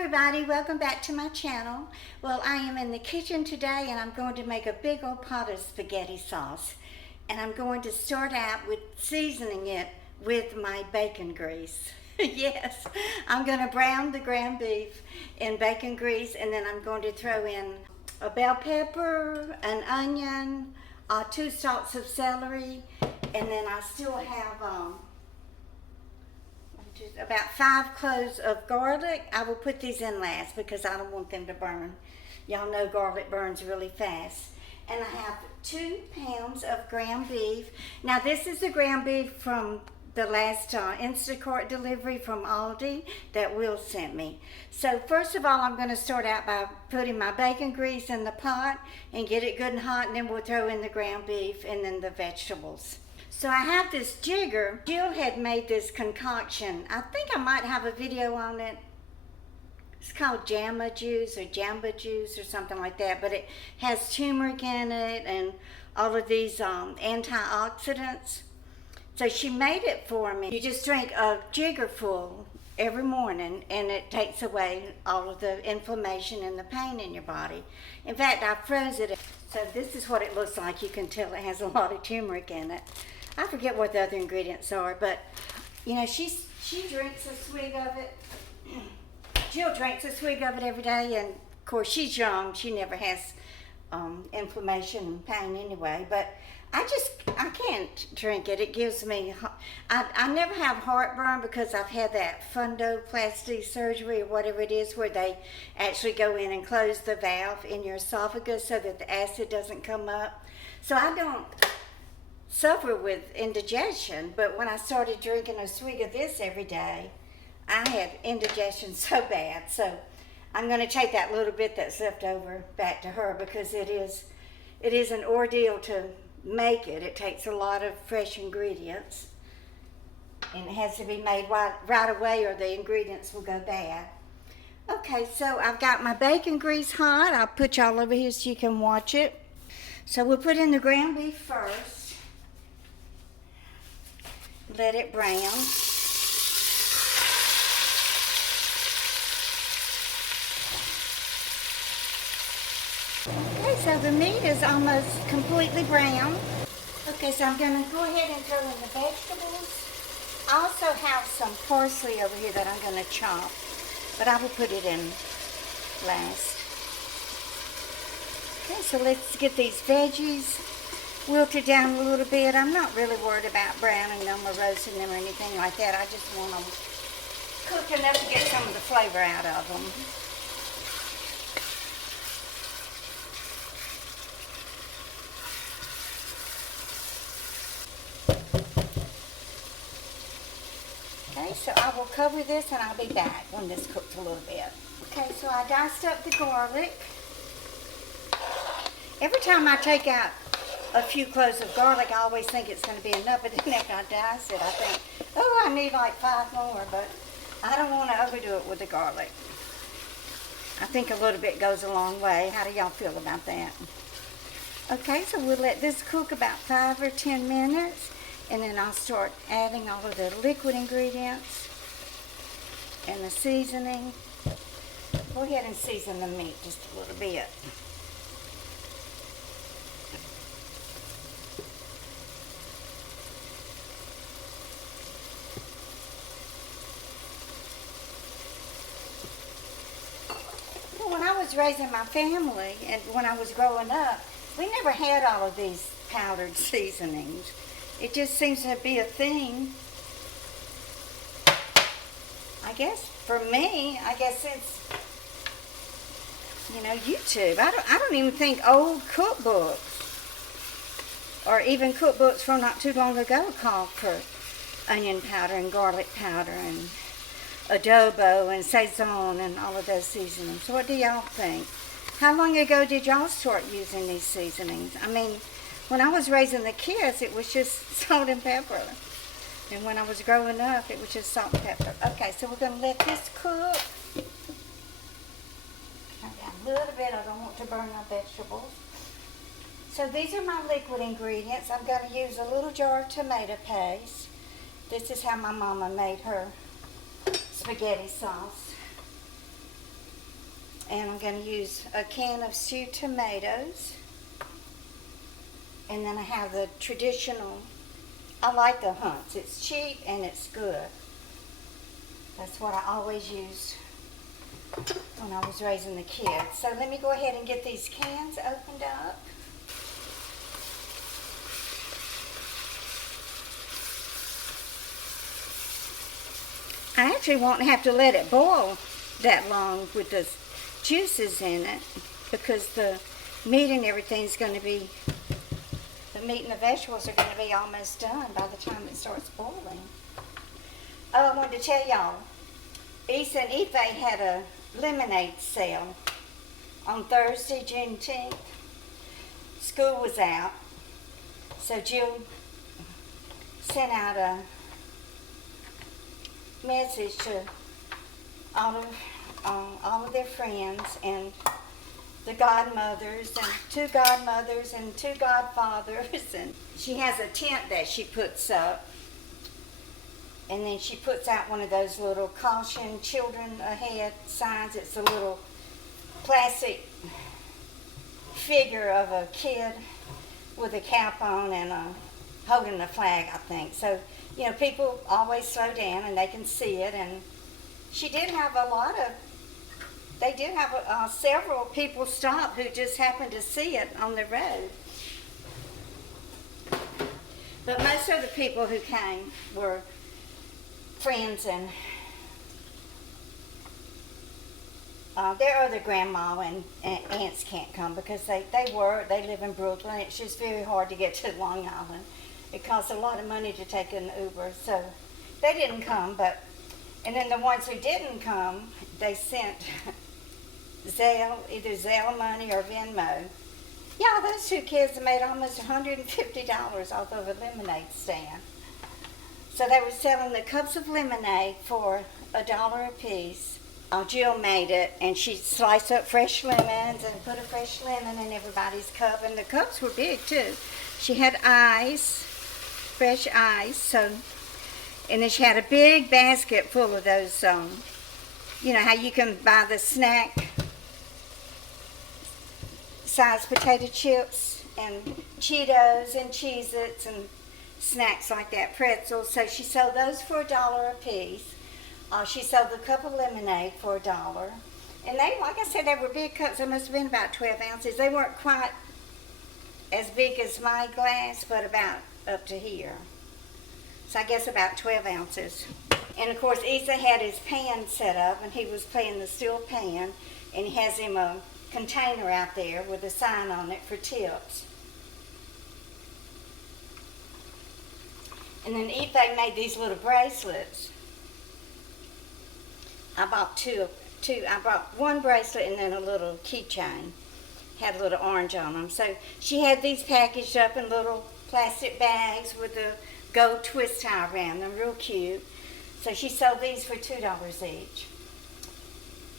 everybody, welcome back to my channel. Well, I am in the kitchen today and I'm going to make a big old pot of spaghetti sauce. And I'm going to start out with seasoning it with my bacon grease. Yes, I'm going to brown the ground beef in bacon grease, and then I'm going to throw in a bell pepper, an onion, 2 stalks of celery, and then I still have about 5 cloves of garlic. I will put these in last because I don't want them to burn. Y'all know garlic burns really fast. And I have 2 pounds of ground beef. Now this is the ground beef from the last Instacart delivery from Aldi that Will sent me. So first of all, I'm going to start out by putting my bacon grease in the pot and get it good and hot, and then we'll throw in the ground beef and then the vegetables. So I have this jigger. Jill had made this concoction. I think I might have a video on it. It's called Jamba Juice or Jamba Juice or something like that, but it has turmeric in it and all of these antioxidants. So she made it for me. You just drink a jigger full every morning and it takes away all of the inflammation and the pain in your body. In fact, I froze it. So this is what it looks like. You can tell it has a lot of turmeric in it. I forget what the other ingredients are, but you know, she drinks a swig of it. Jill drinks a swig of it every day, and of course she's young. She never has inflammation and pain anyway, but I can't drink it. It gives me, I never have heartburn because I've had that fundoplasty surgery or whatever it is, where they actually go in and close the valve in your esophagus so that the acid doesn't come up. So I don't suffer with indigestion, but when I started drinking a swig of this every day, I had indigestion so bad. So I'm going to take that little bit that's left over back to her, because it is an ordeal to make it. It takes a lot of fresh ingredients, and it has to be made right away or the ingredients will go bad. Okay, so I've got my bacon grease hot. I'll put y'all over here so you can watch it. So we'll put in the ground beef first. Let it brown. Okay, so the meat is almost completely brown. Okay, so I'm going to go ahead and throw in the vegetables. I also have some parsley over here that I'm going to chop, but I will put it in last. Okay, so let's get these veggies wilted down a little bit. I'm not really worried about browning them or roasting them or anything like that. I just want them cooked enough to get some of the flavor out of them. Okay, so I will cover this and I'll be back when this cooks a little bit. Okay, so I diced up the garlic. Every time I take out a few cloves of garlic, I always think it's going to be enough, but then after I dice it, I think, oh, I need like 5 more, but I don't want to overdo it with the garlic. I think a little bit goes a long way. How do y'all feel about that? Okay, so we'll let this cook about 5 or 10 minutes, and then I'll start adding all of the liquid ingredients and the seasoning. Go ahead and season the meat just a little bit. When I was raising my family and when I was growing up, we never had all of these powdered seasonings. It just seems to be a thing. I guess for me, I guess it's, you know, YouTube. I don't even think old cookbooks or even cookbooks from not too long ago called for onion powder and garlic powder and adobo and Sazon and all of those seasonings. So what do y'all think? How long ago did y'all start using these seasonings? I mean, when I was raising the kids, it was just salt and pepper. And when I was growing up, it was just salt and pepper. Okay, so we're going to let this cook. Turn down a little bit. I don't want to burn my vegetables. So these are my liquid ingredients. I'm going to use a little jar of tomato paste. This is how my mama made her spaghetti sauce. And I'm going to use a can of stewed tomatoes. And then I have the traditional, I like the Hunt's. It's cheap and it's good. That's what I always used when I was raising the kids. So let me go ahead and get these cans opened up. I actually won't have to let it boil that long with the juices in it, because the meat and everything's going to be, the meat and the vegetables are going to be almost done by the time it starts boiling. Oh, I wanted to tell y'all, Issa and Ife had a lemonade sale on Thursday, Juneteenth. School was out, so Jill sent out a message to all of their friends and the godmothers and two godmothers and two godfathers, and she has a tent that she puts up, and then she puts out one of those little caution children ahead signs. It's a little plastic figure of a kid with a cap on and holding a flag, I think. So, you know, people always slow down and they can see it. And she did have several people stop who just happened to see it on the road. But most of the people who came were friends, and their other grandma and aunts can't come because they live in Brooklyn. It's just very hard to get to Long Island. It costs a lot of money to take an Uber, so they didn't come. And then the ones who didn't come, they sent either Zelle money or Venmo. Yeah, those two kids made almost $150 off of a lemonade stand. So they were selling the cups of lemonade for $1 a piece. Jill made it, and she sliced up fresh lemons and put a fresh lemon in everybody's cup, and the cups were big too. She had ice, fresh ice, and then she had a big basket full of those, you know how you can buy the snack size potato chips and Cheetos and Cheez-Its and snacks like that, pretzels. So she sold those for $1 a piece. She sold the cup of lemonade for $1. And they, like I said, they were big cups. They must have been about 12 ounces. They weren't quite as big as my glass, but about up to here. So I guess about 12 ounces. And of course, Issa had his pan set up, and he was playing the steel pan, and he has him a container out there with a sign on it for tips. And then Ife made these little bracelets. I bought two. I bought one bracelet and then a little keychain. Had a little orange on them. So she had these packaged up in little plastic bags with a gold twist tie around them, real cute. So she sold these for $2 each.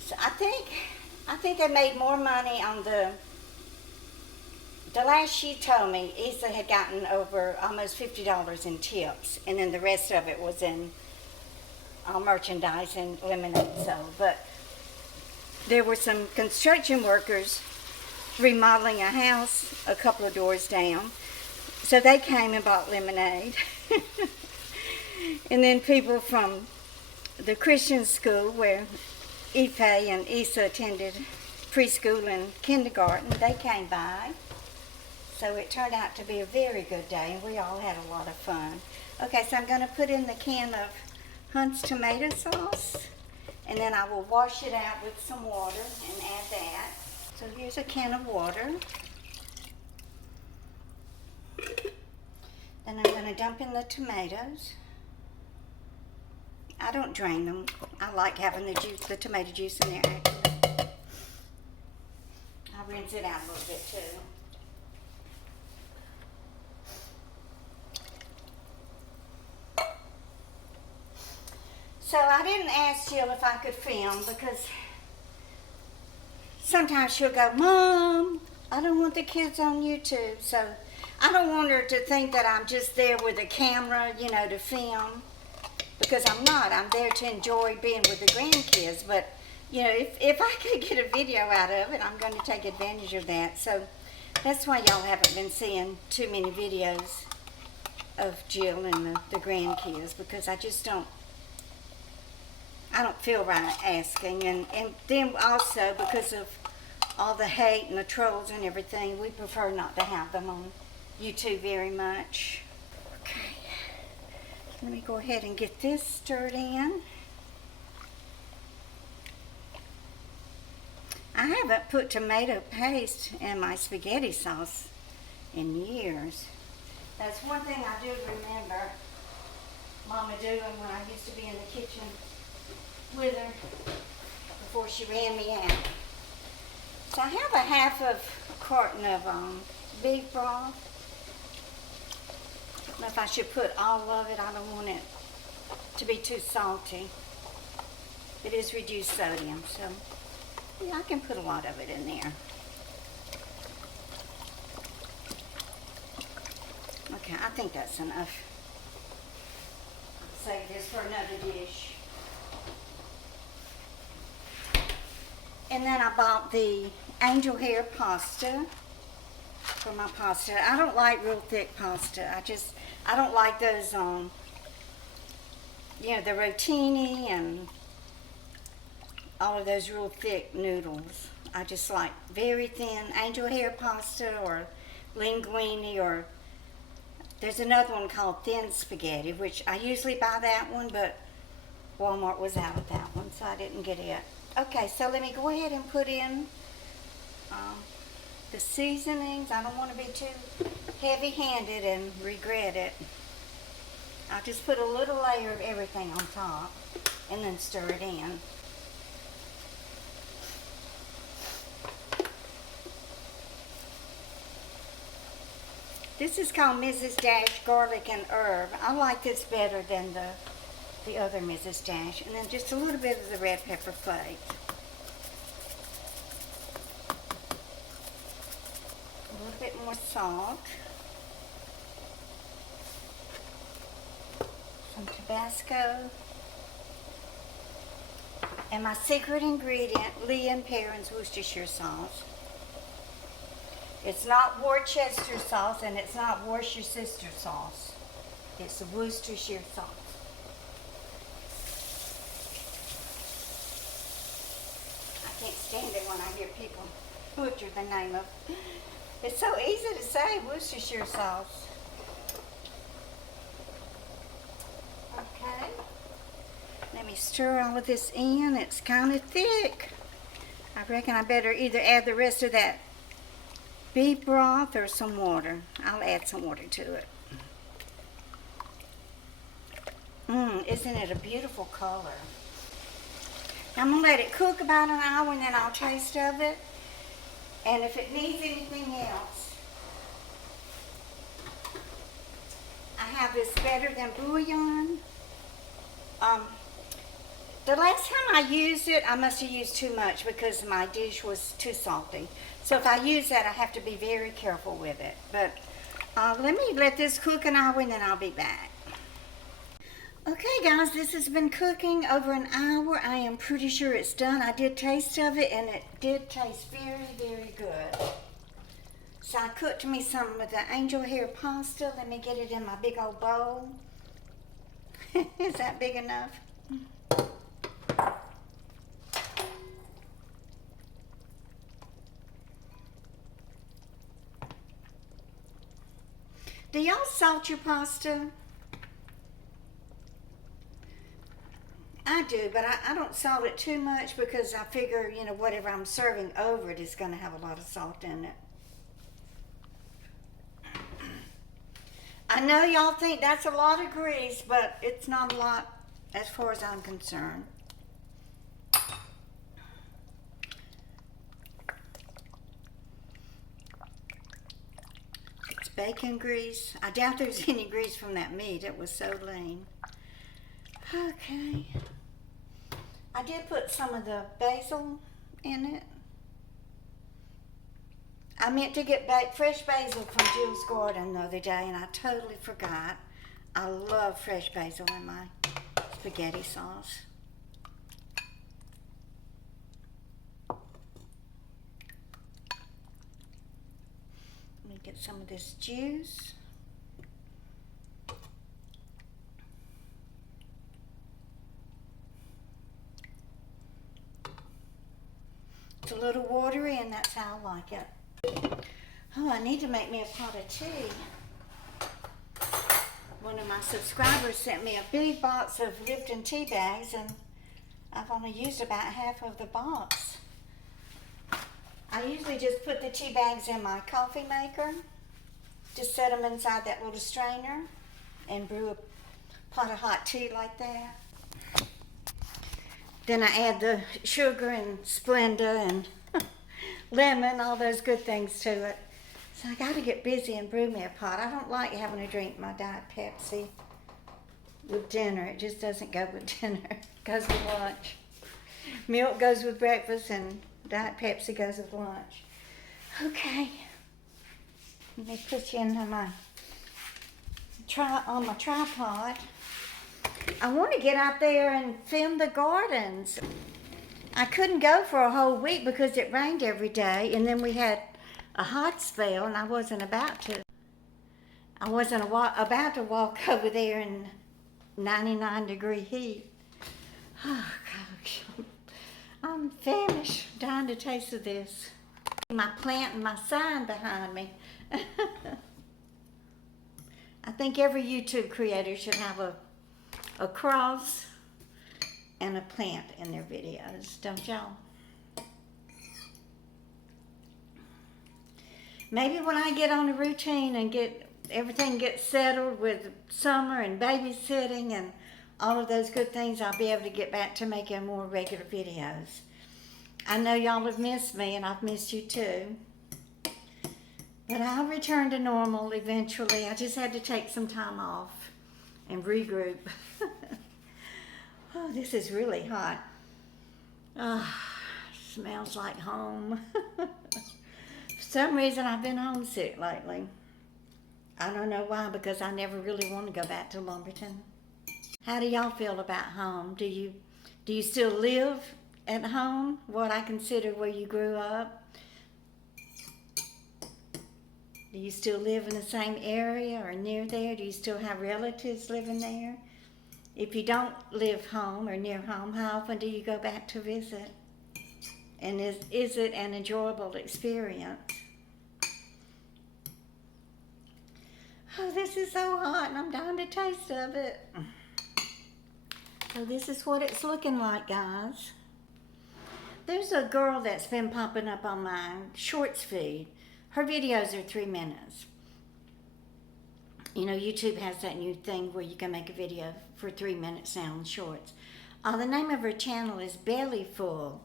So I think they made more money on the last she told me, Issa had gotten over almost $50 in tips, and then the rest of it was in merchandise and lemonade sold. But there were some construction workers remodeling a house a couple of doors down, so they came and bought lemonade. And then people from the Christian school where Ife and Issa attended preschool and kindergarten, they came by. So it turned out to be a very good day, and we all had a lot of fun. Okay, so I'm going to put in the can of Hunt's tomato sauce, and then I will wash it out with some water and add that. So here's a can of water. Then I'm going to dump in the tomatoes. I don't drain them. I like having the juice, the tomato juice in there actually. I rinse it out a little bit too. So I didn't ask Jill if I could film because sometimes she'll go, Mom, I don't want the kids on YouTube. So I don't want her to think that I'm just there with a camera, you know, to film, because I'm not. I'm there to enjoy being with the grandkids, but you know, if I could get a video out of it, I'm going to take advantage of that. So that's why y'all haven't been seeing too many videos of Jill and the grandkids, because I just don't feel right asking. And then also because of all the hate and the trolls and everything, we prefer not to have them on YouTube very much. Okay, let me go ahead and get this stirred in. I haven't put tomato paste in my spaghetti sauce in years. That's one thing I do remember Mama doing when I used to be in the kitchen with her before she ran me out. So I have a half of a carton of beef broth. I don't know if I should put all of it. I don't want it to be too salty. It is reduced sodium, so yeah, I can put a lot of it in there. Okay, I think that's enough. I'll save this for another dish. And then I bought the angel hair pasta for my pasta. I don't like real thick pasta. I don't like those, you know, the rotini and all of those real thick noodles. I just like very thin angel hair pasta or linguine, or there's another one called thin spaghetti, which I usually buy that one, but Walmart was out of that one, so I didn't get it. Okay, so let me go ahead and put in the seasonings. I don't want to be too heavy-handed and regret it. I'll just put a little layer of everything on top and then stir it in. This is called Mrs. Dash Garlic and Herb. I like this better than the other Mrs. Dash. And then just a little bit of the red pepper flakes. A little bit more salt. Some Tabasco. And my secret ingredient, Lee and Perrin's Worcestershire sauce. It's not Worcester sauce and it's not Worcestershire sauce. It's the Worcestershire sauce. I can't stand it when I hear people butcher the name of. It's so easy to say, Worcestershire sauce. Okay. Let me stir all of this in. It's kind of thick. I reckon I better either add the rest of that beef broth or some water. I'll add some water to it. Isn't it a beautiful color? I'm going to let it cook about an hour and then I'll taste of it. And if it needs anything else, I have this Better Than Bouillon. The last time I used it, I must have used too much because my dish was too salty. So if I use that, I have to be very careful with it. But let me let this cook an hour and then I'll be back. Okay guys, this has been cooking over an hour. I am pretty sure it's done. I did taste of it and it did taste very, very good. So I cooked me some of the angel hair pasta. Let me get it in my big old bowl. Is that big enough? Do y'all salt your pasta? I do, but I don't salt it too much because I figure, you know, whatever I'm serving over it is going to have a lot of salt in it. I know y'all think that's a lot of grease, but it's not a lot as far as I'm concerned. It's bacon grease. I doubt there's any grease from that meat. It was so lean. Okay. I did put some of the basil in it. I meant to get fresh basil from Jill's garden the other day and I totally forgot. I love fresh basil in my spaghetti sauce. Get some of this juice. It's a little watery, and that's how I like it. Oh, I need to make me a pot of tea. One of my subscribers sent me a big box of Lipton tea bags, and I've only used about half of the box. I usually just put the tea bags in my coffee maker, just set them inside that little strainer, and brew a pot of hot tea like that. Then I add the sugar and Splenda and lemon, all those good things to it. So I got to get busy and brew me a pot. I don't like having to drink my Diet Pepsi with dinner. It just doesn't go with dinner. It goes with lunch. Milk goes with breakfast and Diet Pepsi goes with lunch. Okay. Let me put you into my tripod. I want to get out there and film the gardens. I couldn't go for a whole week because it rained every day, and then we had a hot spell, and I wasn't about to. About to walk over there in 99-degree heat. Oh gosh, I'm famished, dying to taste of this. My plant and my sign behind me. I think every YouTube creator should have a cross and a plant in their videos, don't y'all? Maybe when I get on a routine and everything gets settled with summer and babysitting and all of those good things, I'll be able to get back to making more regular videos. I know y'all have missed me, and I've missed you too. But I'll return to normal eventually. I just had to take some time off and regroup. Oh, this is really hot. Oh, smells like home. For some reason, I've been homesick lately. I don't know why, because I never really want to go back to Lumberton. How do y'all feel about home? Do you still live at home, what I consider where you grew up? Do you still live in the same area or near there? Do you still have relatives living there? If you don't live home or near home, how often do you go back to visit? And is it an enjoyable experience? Oh, this is so hot, and I'm dying to taste of it. So this is what it's looking like, guys. There's a girl that's been popping up on my shorts feed. Her videos are 3 minutes. You know, YouTube has that new thing where you can make a video for 3 minutes now in shorts. The name of her channel is Bellyful.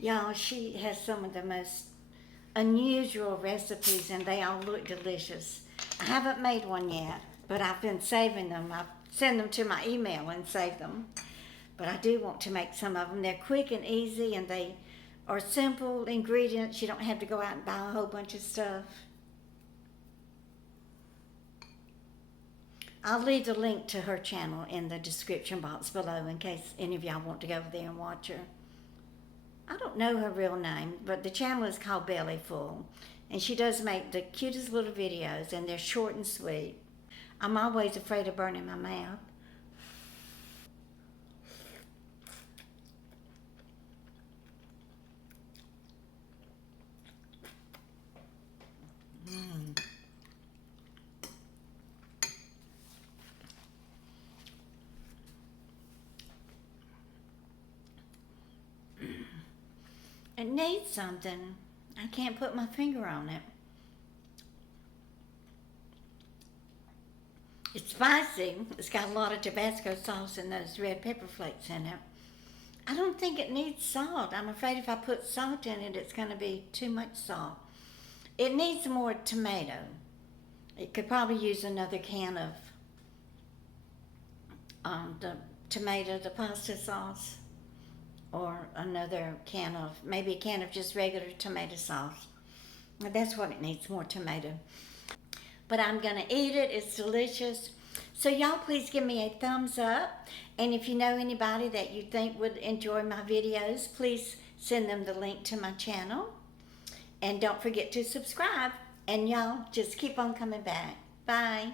Y'all, she has some of the most unusual recipes, and they all look delicious. I haven't made one yet, but I've been saving them. I send them to my email and save them. But I do want to make some of them. They're quick and easy, and they are simple ingredients. You don't have to go out and buy a whole bunch of stuff. I'll leave the link to her channel in the description box below in case any of y'all want to go over there and watch her. I don't know her real name, but the channel is called Bellyful, and she does make the cutest little videos, and they're short and sweet. I'm always afraid of burning my mouth. It needs something. I can't put my finger on it. It's spicy. It's got a lot of Tabasco sauce and those red pepper flakes in it. I don't think it needs salt. I'm afraid if I put salt in it, it's going to be too much salt. It needs more tomato. It could probably use another can of the tomato, the pasta sauce, or another can of, maybe a can of just regular tomato sauce. That's what it needs, more tomato. But I'm gonna eat it, it's delicious. So y'all please give me a thumbs up. And if you know anybody that you think would enjoy my videos, please send them the link to my channel. And don't forget to subscribe. And y'all just keep on coming back. Bye.